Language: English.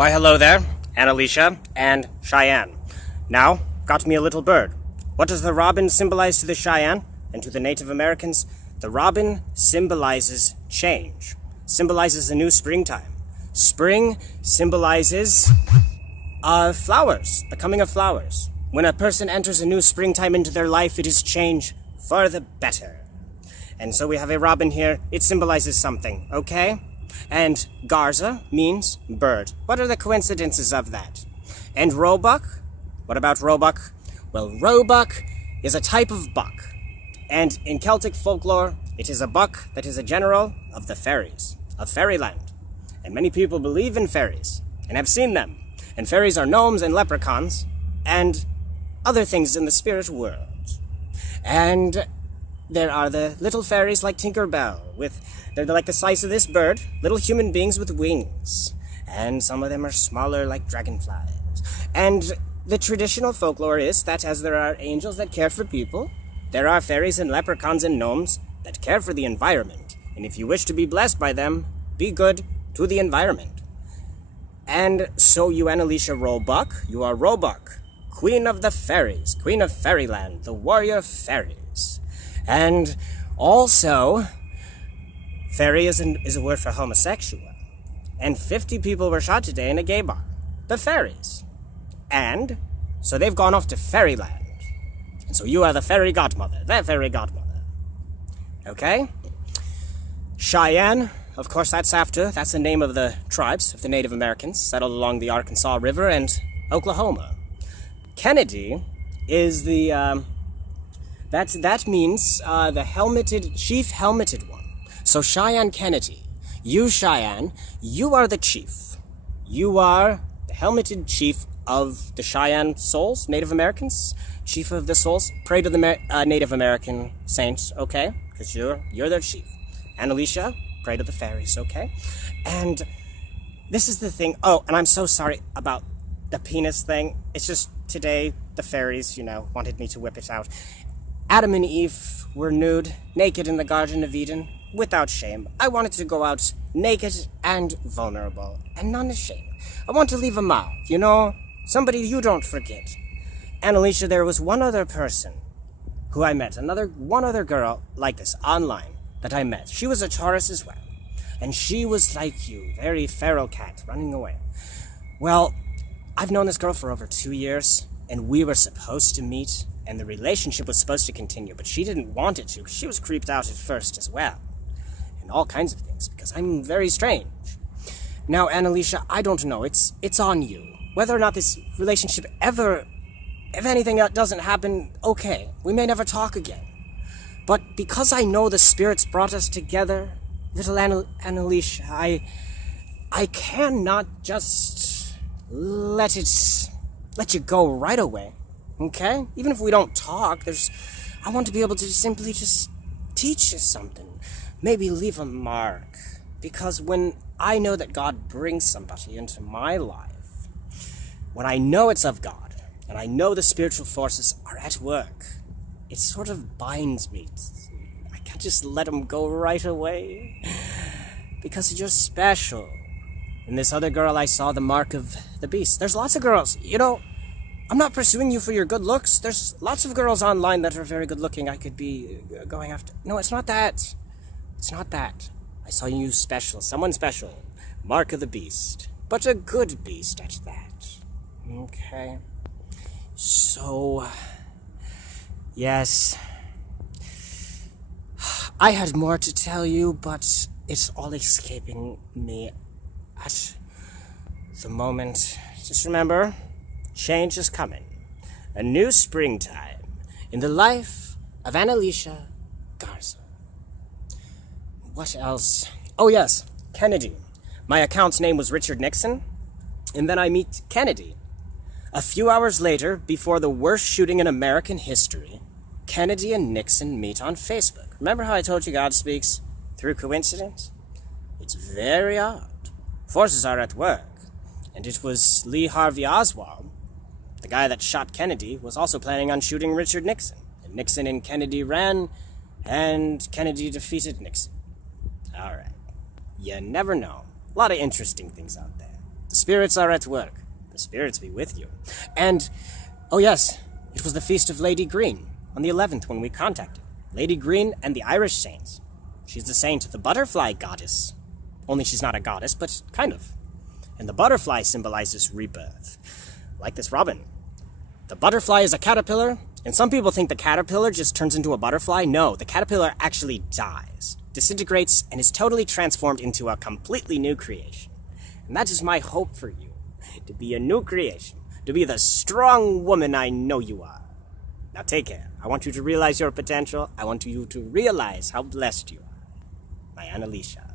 Why, hello there, Annalicia and Cheyenne. Now, got me a little bird. What does the robin symbolize to the Cheyenne and to the Native Americans? The robin symbolizes change, symbolizes a new springtime. Spring symbolizes flowers, the coming of flowers. When a person enters a new springtime into their life, it is change for the better. And so we have a robin here. It symbolizes something, okay? And Garza means bird. What are the coincidences of that? And Roebuck? What about Roebuck? Well, Roebuck is a type of buck. And in Celtic folklore, it is a buck that is a general of the fairies, of fairyland. And many people believe in fairies and have seen them. And fairies are gnomes and leprechauns and other things in the spirit world. And there are the little fairies like Tinkerbell. They're like the size of this bird, little human beings with wings. And some of them are smaller like dragonflies. And the traditional folklore is that as there are angels that care for people, there are fairies and leprechauns and gnomes that care for the environment. And if you wish to be blessed by them, be good to the environment. And so you, Annalicia Roebuck, you are Roebuck, Queen of the Fairies, Queen of Fairyland, the warrior fairies. And also, fairy is a word for homosexual. And 50 people were shot today in a gay bar. The fairies. And so they've gone off to fairyland. And so you are the fairy godmother, the fairy godmother. Okay? Cheyenne, of course, that's the name of the tribes of the Native Americans settled along the Arkansas River and Oklahoma. Kennedy is that means the chief helmeted one. So Cheyenne Kennedy, you Cheyenne, you are the chief. You are the helmeted chief of the Cheyenne souls, Native Americans, chief of the souls. Pray to the Native American saints, okay? Because you're their chief. Annalicia, pray to the fairies, okay? And this is the thing. Oh, and I'm so sorry about the penis thing. It's just today the fairies, wanted me to whip it out. Adam and Eve were nude, naked in the Garden of Eden, without shame. I wanted to go out naked and vulnerable, and unashamed. I want to leave a mark, somebody you don't forget. Annalicia, there was one other person who I met, one other girl like this, online, that I met. She was a Taurus as well, and she was like you, very feral cat, running away. Well, I've known this girl for over 2 years, and we were supposed to meet, and the relationship was supposed to continue, but she didn't want it to, because she was creeped out at first as well. And all kinds of things, because I'm very strange. Now, Annalicia, I don't know, it's on you. Whether or not this relationship ever, if anything doesn't happen, okay, we may never talk again. But because I know the spirits brought us together, little Annalicia, I cannot just let you go right away. Okay? Even if we don't talk, I want to be able to simply just teach you something. Maybe leave a mark. Because when I know that God brings somebody into my life, when I know it's of God, and I know the spiritual forces are at work, it sort of binds me. I can't just let them go right away. Because you're special. In this other girl, I saw the mark of the beast. There's lots of girls, I'm not pursuing you for your good looks. There's lots of girls online that are very good looking I could be going after. No, it's not that. It's not that. I saw you special. Someone special. Mark of the beast. But a good beast at that. Okay. So, yes. I had more to tell you, but it's all escaping me at the moment. Just remember, change is coming. A new springtime in the life of Annalicia Garza. What else? Oh yes, Kennedy. My account's name was Richard Nixon. And then I meet Kennedy. A few hours later, before the worst shooting in American history, Kennedy and Nixon meet on Facebook. Remember how I told you God speaks through coincidence? It's very odd. Forces are at work. And it was Lee Harvey Oswald, the guy that shot Kennedy, was also planning on shooting Richard Nixon. And Nixon and Kennedy ran, and Kennedy defeated Nixon. All right. You never know. A lot of interesting things out there. The spirits are at work. The spirits be with you. And, oh yes, it was the feast of Lady Green on the 11th when we contacted. Lady Green and the Irish saints. She's the saint, the butterfly goddess. Only she's not a goddess, but kind of. And the butterfly symbolizes rebirth. Like this robin. The butterfly is a caterpillar, and some people think the caterpillar just turns into a butterfly. No, the caterpillar actually dies, disintegrates, and is totally transformed into a completely new creation. And that is my hope for you, to be a new creation, to be the strong woman I know you are. Now take care. I want you to realize your potential. I want you to realize how blessed you are. My Annalisa.